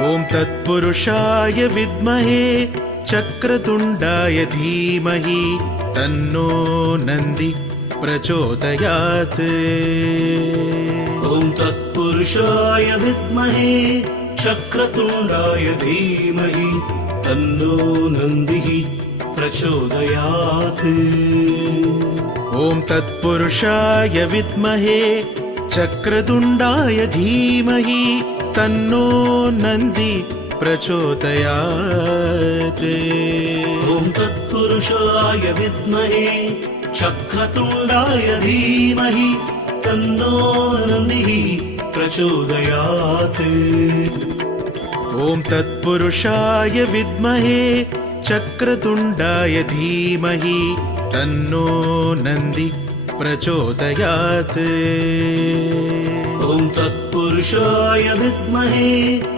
ॐ तत्पुरुषाय विद्महे चक्रतुण्डाय धीमहि तन्नो नन्दी प्रचोदयात्। ॐ तत्पुरुषाय विद्महे चक्रतुण्डाय धीमहि तन्नो नन्दिः प्रचोदयात्। ॐ तत्पुरुषाय विद्महे चक्रतुण्डाय धीमहि तन्नो नन्दी प्रचोदयात्। ॐ तत्पुरुषाय विद्महे चक्रतुण्डाय धीमहि तन्नो नन्दिः प्रचोदयात्। ॐ तत्पुरुषाय विद्महे चक्रतुण्डाय धीमहि तन्नो नन्दी प्रचोदयात्। ॐ तत्पुरुषाय विद्महे